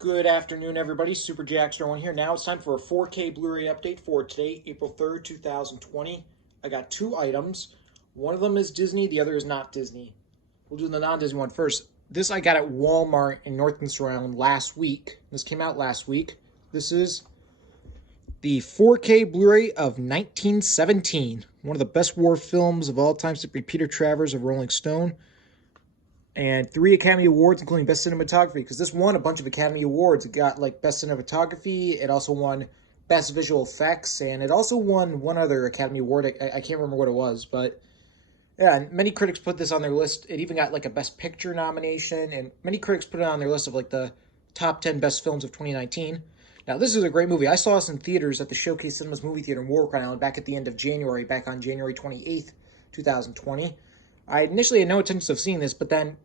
Good afternoon, everybody. Super Jackster1 here. Now it's time for a 4K Blu-ray update for today, April 3rd, 2020. I got two items. One of them is Disney, the other is not Disney. We'll do the non-Disney one first. This I got at Walmart in North Minster Island last week. This came out last week. This is the 4K Blu-ray of 1917. One of the best war films of all time, simply Peter Travers of Rolling Stone. And 3 Academy Awards, including Best Cinematography, because this won a bunch of Academy Awards. It got, like, Best Cinematography, it also won Best Visual Effects, and it also won one other Academy Award. I can't remember what it was, but yeah, and many critics put this on their list. It even got, like, a Best Picture nomination, and many critics put it on their list of, like, the top 10 best films of 2019. Now, this is a great movie. I saw this in theaters at the Showcase Cinemas movie theater in Warwick Island back at the end of January, back on January 28th, 2020. I initially had no intentions of seeing this, but then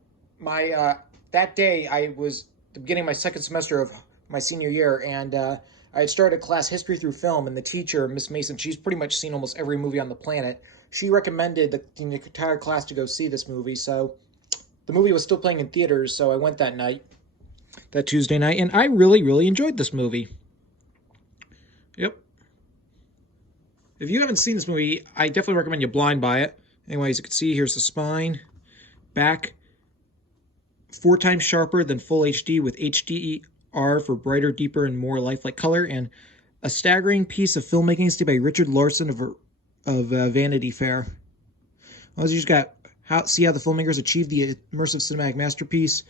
that day I was the beginning of my second semester of my senior year, and I had started a class history through film, and the teacher, Miss Mason, she's pretty much seen almost every movie on the planet. She recommended the entire class to go see this movie, so the movie was still playing in theaters, so I went that Tuesday night, and I really, really enjoyed this movie. Yep. If you haven't seen this movie, I definitely recommend you blind buy it. Anyways, you can see here's the spine, back, 4 times sharper than full HD with HDR for brighter, deeper, and more lifelike color, and a staggering piece of filmmaking stayed by Richard Larson of Vanity Fair. Also, you just got see how the filmmakers achieved the immersive cinematic masterpiece.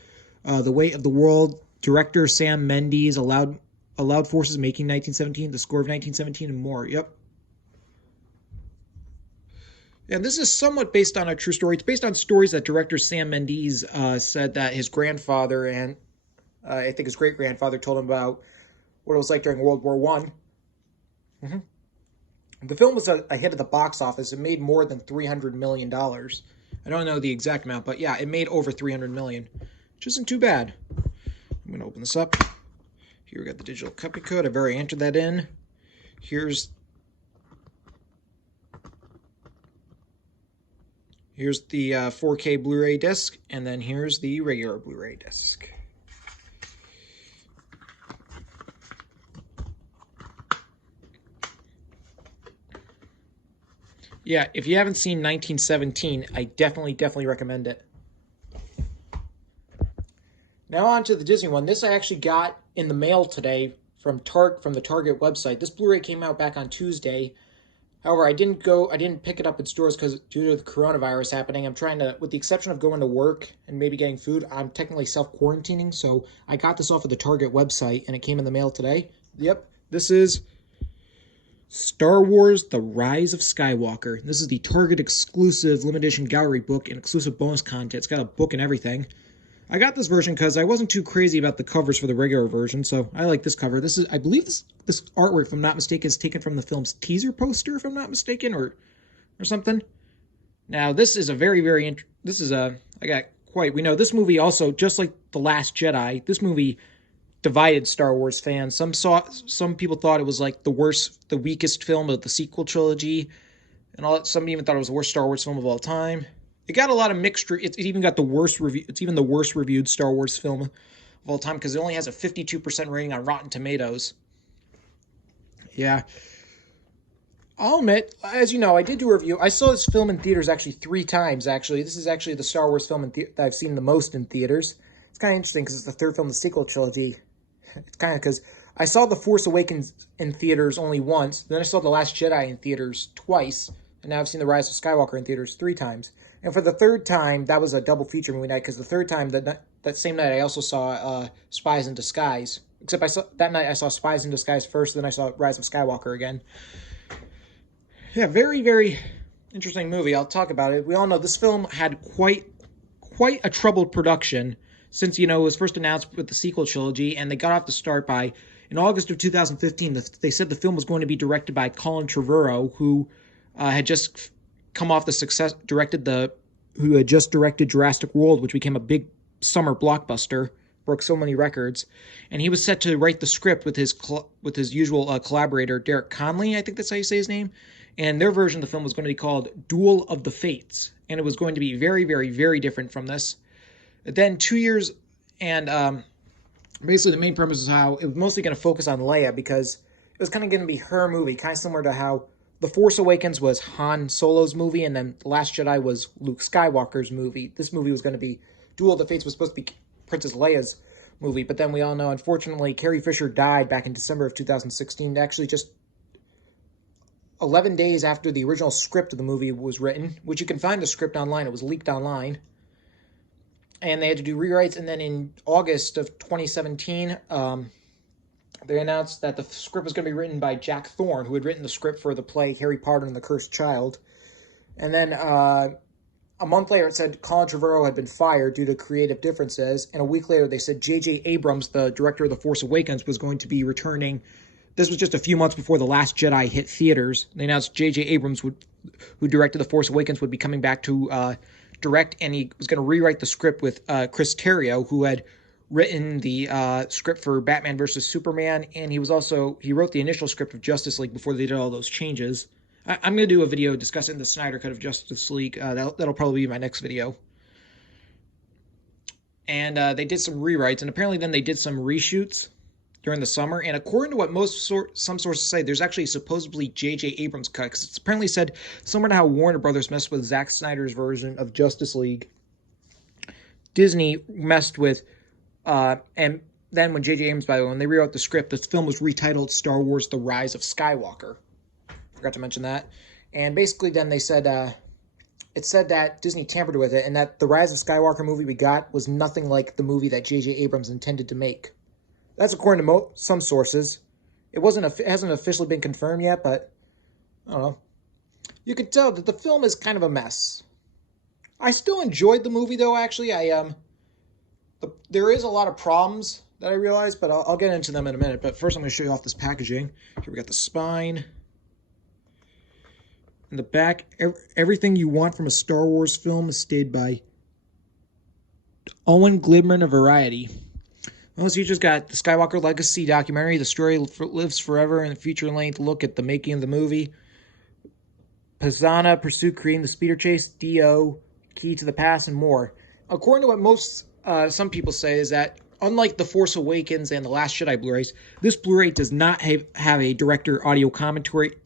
The Weight of the World, director Sam Mendes allowed forces making 1917, the score of 1917, and more. Yep. And this is somewhat based on a true story. It's based on stories that director Sam Mendes said that his grandfather and I think his great-grandfather told him about what it was like during World War I. The film was a hit at the box office. It made more than $300 million. I don't know the exact amount, but yeah, it made over $300 million, which isn't too bad. I'm going to open this up. Here we got the digital copy code. I've already entered that in. Here's the 4K Blu-ray disc, and then here's the regular Blu-ray disc. Yeah, if you haven't seen 1917, I definitely recommend it. Now on to the Disney one. This I actually got in the mail today from the Target website. This Blu-ray came out back on Tuesday. However, I didn't pick it up in stores because due to the coronavirus happening, I'm trying to, with the exception of going to work and maybe getting food, I'm technically self-quarantining, so I got this off of the Target website, and it came in the mail today. Yep, this is Star Wars: The Rise of Skywalker. This is the Target exclusive limited edition gallery book and exclusive bonus content. It's got a book and everything. I got this version because I wasn't too crazy about the covers for the regular version, so I like this cover. This is, I believe this artwork, if I'm not mistaken, is taken from the film's teaser poster, if I'm not mistaken, or something. Now, this is a we know this movie also, just like The Last Jedi, this movie divided Star Wars fans. Some people thought it was like the weakest film of the sequel trilogy, and some even thought it was the worst Star Wars film of all time. It got a lot of mixed. It even got the worst review. It's even the worst reviewed Star Wars film of all time because it only has a 52% rating on Rotten Tomatoes. Yeah, I'll admit, as you know, I did do a review. I saw this film in theaters actually 3 times. Actually, this is actually the Star Wars film that I've seen the most in theaters. It's kind of interesting because it's the third film in the sequel trilogy. It's kind of because I saw The Force Awakens in theaters only once. Then I saw The Last Jedi in theaters twice. And now I've seen The Rise of Skywalker in theaters 3 times. And for the third time, that was a double feature movie night, because the third time, that same night, I also saw Spies in Disguise. Except that night I saw Spies in Disguise first, then I saw Rise of Skywalker again. Yeah, very, very interesting movie. I'll talk about it. We all know this film had quite a troubled production since, it was first announced with the sequel trilogy, and they got off the start by, in August of 2015, they said the film was going to be directed by Colin Trevorrow, who had just come off the success, who had just directed Jurassic World, which became a big summer blockbuster, broke so many records, and he was set to write the script with his usual collaborator, Derek Conley, I think that's how you say his name, and their version of the film was going to be called Duel of the Fates, and it was going to be very, very, very different from this. Then 2 years, and Basically, the main premise is how it was mostly going to focus on Leia because it was kind of going to be her movie, kind of similar to how The Force Awakens was Han Solo's movie, and then The Last Jedi was Luke Skywalker's movie. This movie was going to be Duel of the Fates was supposed to be Princess Leia's movie, but then we all know, unfortunately, Carrie Fisher died back in December of 2016. Actually, just 11 days after the original script of the movie was written, which you can find the script online. It was leaked online. And they had to do rewrites. And then in August of 2017, they announced that the script was going to be written by Jack Thorne, who had written the script for the play Harry Potter and the Cursed Child. And then a month later, it said Colin Trevorrow had been fired due to creative differences. And a week later, they said J.J. Abrams, the director of The Force Awakens, was going to be returning. This was just a few months before The Last Jedi hit theaters. They announced J.J. Abrams, who directed The Force Awakens, would be coming back to direct, and he was going to rewrite the script with Chris Terrio, who had written the script for Batman vs. Superman, and he wrote the initial script of Justice League before they did all those changes. I'm going to do a video discussing the Snyder Cut of Justice League. That'll probably be my next video. And they did some rewrites, and apparently then they did some reshoots during the summer. And according to what some sources say, there's actually supposedly J.J. Abrams' cut, because it's apparently said, similar to how Warner Brothers messed with Zack Snyder's version of Justice League, Disney messed with, and then when J.J. Abrams, by the way, when they rewrote the script, the film was retitled Star Wars: The Rise of Skywalker. Forgot to mention that. And basically then they said, it said that Disney tampered with it, and that the Rise of Skywalker movie we got was nothing like the movie that J.J. Abrams intended to make. That's according to some sources. It hasn't officially been confirmed yet, but I don't know. You could tell that the film is kind of a mess. I still enjoyed the movie, though. Actually, there is a lot of problems that I realized, but I'll get into them in a minute. But first, I'm going to show you off this packaging. Here we got the spine. In the back, everything you want from a Star Wars film is stayed by Owen Glidman of Variety. Well, so you just got the Skywalker Legacy documentary, The Story Lives Forever, and a feature-length look at the making of the movie. Piranha Pursuit, Creating the Speeder Chase, D.O., Key to the Past, and more. According to what some people say is that, unlike The Force Awakens and The Last Jedi Blu-rays, this Blu-ray does not have a director audio commentary,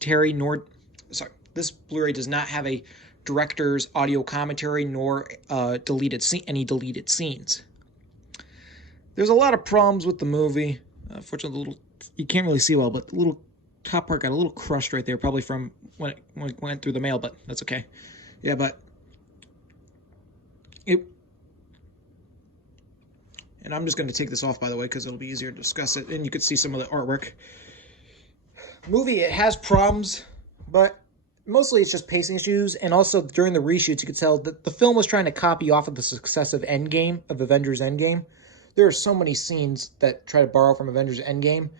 this Blu-ray does not have a director's audio commentary nor any deleted scenes. There's a lot of problems with the movie. Fortunately, you can't really see well, but the little top part got a little crushed right there, probably from when it went through the mail, but that's okay. Yeah, but and I'm just going to take this off, by the way, because it'll be easier to discuss it, and you could see some of the artwork. Movie, it has problems, but mostly it's just pacing issues, and also during the reshoots, you could tell that the film was trying to copy off of the success of Avengers Endgame. There are so many scenes that try to borrow from Avengers Endgame.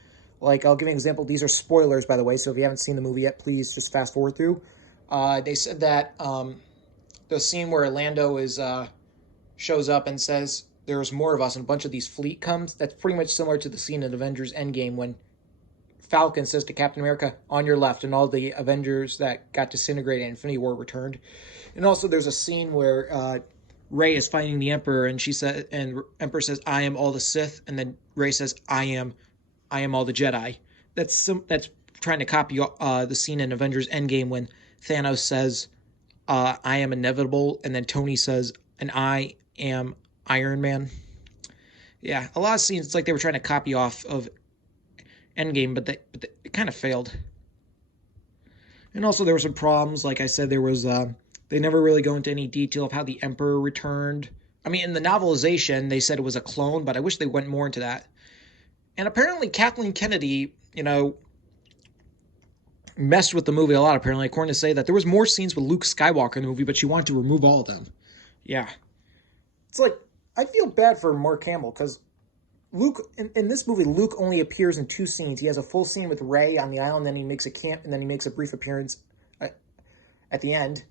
Like, I'll give you an example. These are spoilers, by the way, so if you haven't seen the movie yet, please just fast forward through. They said that the scene where Lando shows up and says, "There's more of us," and a bunch of these fleet comes, that's pretty much similar to the scene in Avengers Endgame when Falcon says to Captain America, "On your left," and all the Avengers that got disintegrated in Infinity War returned. And also there's a scene where Rey is fighting the Emperor, and Emperor says, "I am all the Sith," and then Rey says, I am all the Jedi." That's trying to copy the scene in Avengers Endgame when Thanos says, "I am inevitable," and then Tony says, "And I am Iron Man." Yeah, a lot of scenes, it's like they were trying to copy off of Endgame, but it kind of failed. And also there were some problems. Like I said, there was they never really go into any detail of how the Emperor returned. I mean, in the novelization, they said it was a clone, but I wish they went more into that. And apparently Kathleen Kennedy, messed with the movie a lot, apparently, according to say that there was more scenes with Luke Skywalker in the movie, but she wanted to remove all of them. Yeah. It's like, I feel bad for Mark Hamill, because Luke, in this movie, Luke only appears in 2 scenes. He has a full scene with Rey on the island, then he makes a camp, and then he makes a brief appearance at the end.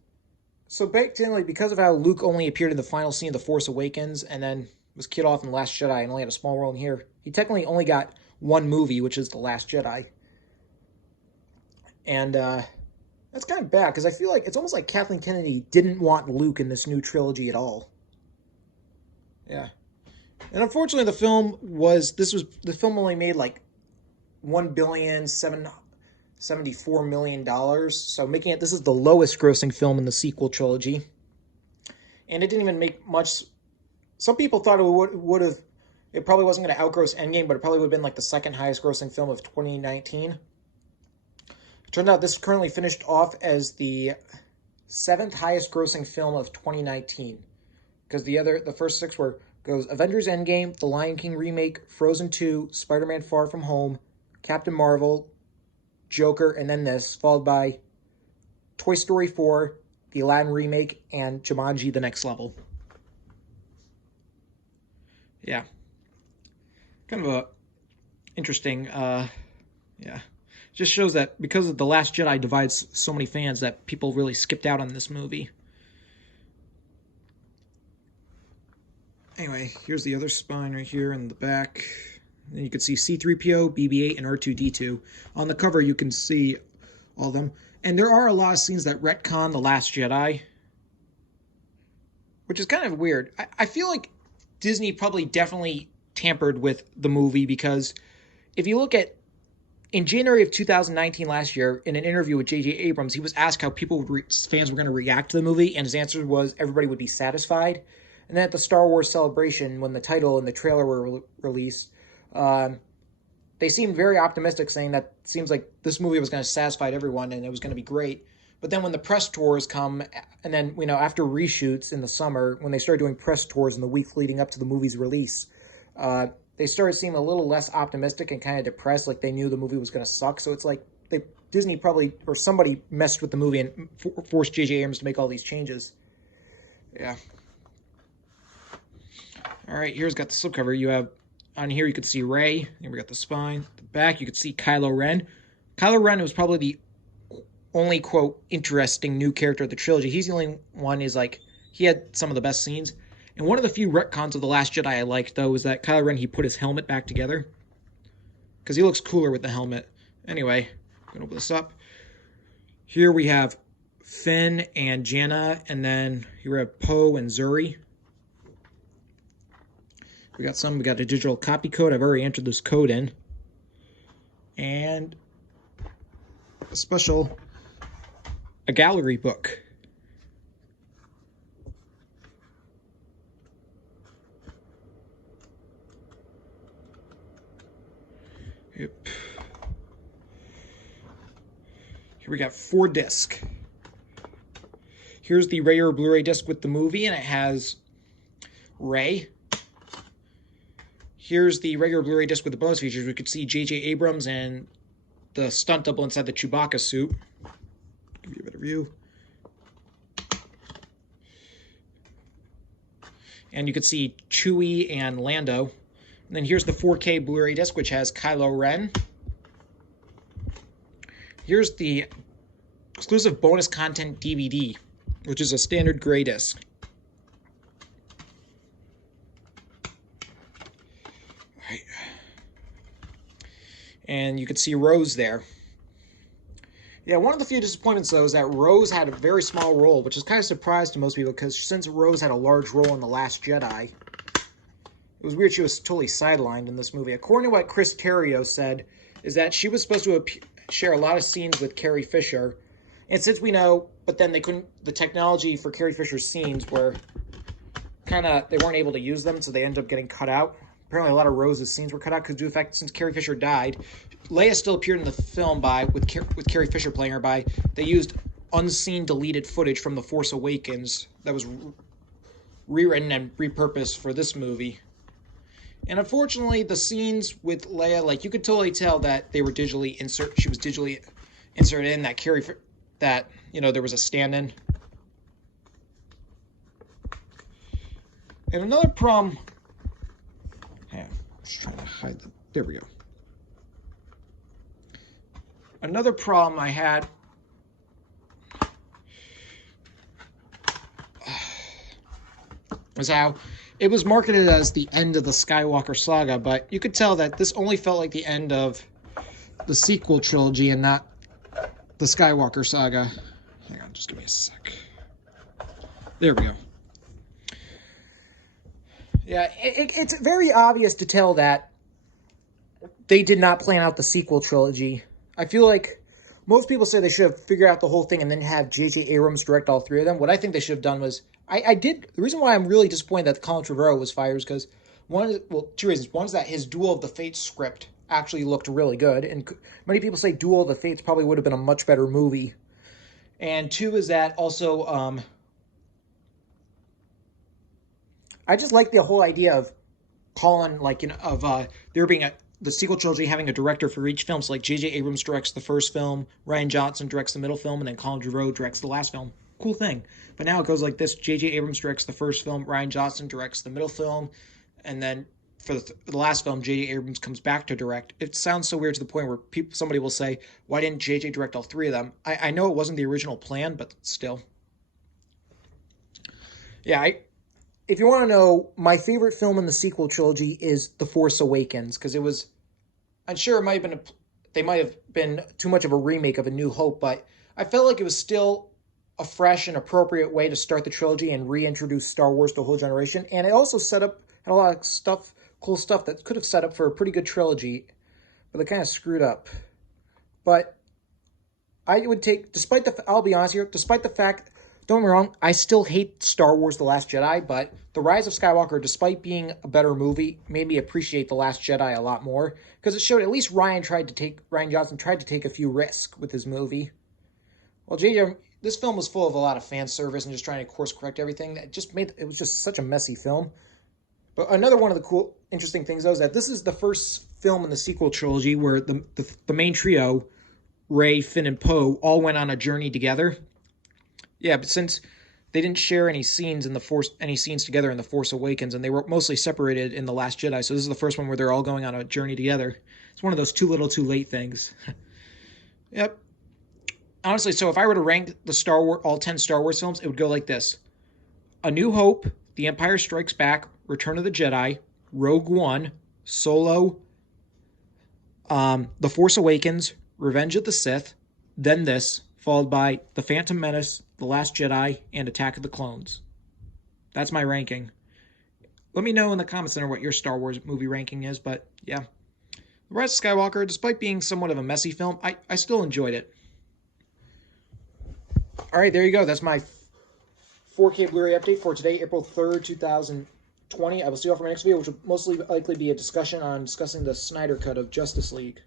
So basically, because of how Luke only appeared in the final scene of The Force Awakens, and then was killed off in The Last Jedi and only had a small role in here, he technically only got one movie, which is The Last Jedi. And that's kind of bad, because I feel like it's almost like Kathleen Kennedy didn't want Luke in this new trilogy at all. Yeah. And unfortunately, the film only made like $1,774,000,000. So making it, this is the lowest grossing film in the sequel trilogy. And it didn't even make much. Some people thought would have, it probably wasn't going to outgross Endgame, but it probably would have been like the second highest grossing film of 2019. It turned out this currently finished off as the seventh highest grossing film of 2019. Because the first six goes Avengers Endgame, The Lion King remake, Frozen 2, Spider-Man Far From Home, Captain Marvel, Joker, and then this, followed by Toy Story 4, the Aladdin remake, and Jumanji: The Next Level. Yeah. Kind of a interesting, yeah. Just shows that because of The Last Jedi divides so many fans that people really skipped out on this movie. Anyway, here's the other spine right here in the back. And you can see C-3PO, BB-8, and R2-D2. On the cover, you can see all of them. And there are a lot of scenes that retcon The Last Jedi, which is kind of weird. I feel like Disney probably definitely tampered with the movie, because if you look at, in January of 2019, last year, in an interview with J.J. Abrams, he was asked how fans were going to react to the movie, and his answer was everybody would be satisfied. And then at the Star Wars Celebration, when the title and the trailer were released, they seemed very optimistic, saying that it seems like this movie was going to satisfy everyone and it was going to be great. But then when the press tours come, and then, after reshoots in the summer, when they started doing press tours in the week leading up to the movie's release, they started seeming a little less optimistic and kind of depressed, like they knew the movie was going to suck. So it's like Disney probably, or somebody messed with the movie and forced J.J. Abrams to make all these changes. Yeah. All right, here's got the slipcover. You have, on here you could see Rey. Here we got the spine. The back, you could see Kylo Ren. Kylo Ren was probably the only, quote, interesting new character of the trilogy. He's the only one he had some of the best scenes. And one of the few retcons of The Last Jedi I liked, though, was that Kylo Ren, he put his helmet back together, because he looks cooler with the helmet. Anyway, I'm going to open this up. Here we have Finn and Janna, and then here we have Poe and Zuri. We got a digital copy code. I've already entered this code in. And a gallery book. Yep. Here we got 4 discs. Here's the regular Blu-ray disc with the movie, and it has Rey. Here's the regular Blu-ray disc with the bonus features. We could see J.J. Abrams and the stunt double inside the Chewbacca suit. Give you a better view. And you could see Chewie and Lando. And then here's the 4K Blu-ray disc, which has Kylo Ren. Here's the exclusive bonus content DVD, which is a standard gray disc. Right. And you can see Rose there. Yeah, one of the few disappointments, though, is that Rose had a very small role, which is kind of a surprise to most people, because since Rose had a large role in The Last Jedi, it was weird she was totally sidelined in this movie. According to what Chris Terrio said, is that she was supposed to share a lot of scenes with Carrie Fisher, and since we know, but then they couldn't, the technology for Carrie Fisher's scenes were they weren't able to use them, so they ended up getting cut out. Apparently a lot of Rose's scenes were cut out because due to the fact since Carrie Fisher died, Leia still appeared in the film with Carrie Fisher playing her they used unseen deleted footage from The Force Awakens that was rewritten and repurposed for this movie. And unfortunately, the scenes with Leia, you could totally tell that they were she was digitally inserted in, that there was a stand-in. And another problem, I'm just trying to hide them. There we go. Another problem I had was how it was marketed as the end of the Skywalker saga, but you could tell that this only felt like the end of the sequel trilogy and not the Skywalker saga. Hang on, just give me a sec. There we go. Yeah, it's very obvious to tell that they did not plan out the sequel trilogy. I feel like most people say they should have figured out the whole thing and then have J.J. Abrams direct all three of them. What I think they should have done was, the reason why I'm really disappointed that Colin Trevorrow was fired is because, two reasons. One is that his Duel of the Fates script actually looked really good, and many people say Duel of the Fates probably would have been a much better movie. And two is that also, I just like the whole idea of Colin, there being the sequel trilogy having a director for each film. So like J.J. Abrams directs the first film, Rian Johnson directs the middle film, and then Colin Trevorrow directs the last film. Cool thing. But now it goes like this: J.J. Abrams directs the first film, Rian Johnson directs the middle film, and then for the last film, J.J. Abrams comes back to direct. It sounds so weird to the point where somebody will say, "Why didn't J.J. direct all three of them?" I know it wasn't the original plan, but still. Yeah, if you want to know, my favorite film in the sequel trilogy is The Force Awakens, because it was, I'm sure it might have been, they might have been too much of a remake of A New Hope, but I felt like it was still a fresh and appropriate way to start the trilogy and reintroduce Star Wars to a whole generation. And it also had a lot of cool stuff that could have set up for a pretty good trilogy, but they kind of screwed up. But I would take, I'll be honest here, despite the fact, don't get me wrong, I still hate Star Wars The Last Jedi, but The Rise of Skywalker, despite being a better movie, made me appreciate The Last Jedi a lot more, because it showed at least Rian Johnson tried to take a few risks with his movie. Well, this film was full of a lot of fan service and just trying to course correct everything. It was just such a messy film. But another one of the cool, interesting things, though, is that this is the first film in the sequel trilogy where the main trio, Rey, Finn, and Poe, all went on a journey together. Yeah, but since they didn't share any scenes together in The Force Awakens, and they were mostly separated in The Last Jedi, so this is the first one where they're all going on a journey together. It's one of those too little, too late things. Yep. Honestly, so if I were to rank all 10 Star Wars films, it would go like this: A New Hope, The Empire Strikes Back, Return of the Jedi, Rogue One, Solo, The Force Awakens, Revenge of the Sith, then this, followed by The Phantom Menace, The Last Jedi, and Attack of the Clones. That's my ranking. Let me know in the comments center what your Star Wars movie ranking is, but yeah. The Rise of Skywalker, despite being somewhat of a messy film, I still enjoyed it. All right, there you go. That's my 4K Blu-ray update for today, April 3rd, 2020. I will see you all for my next video, which will mostly likely be a discussion on discussing the Snyder Cut of Justice League.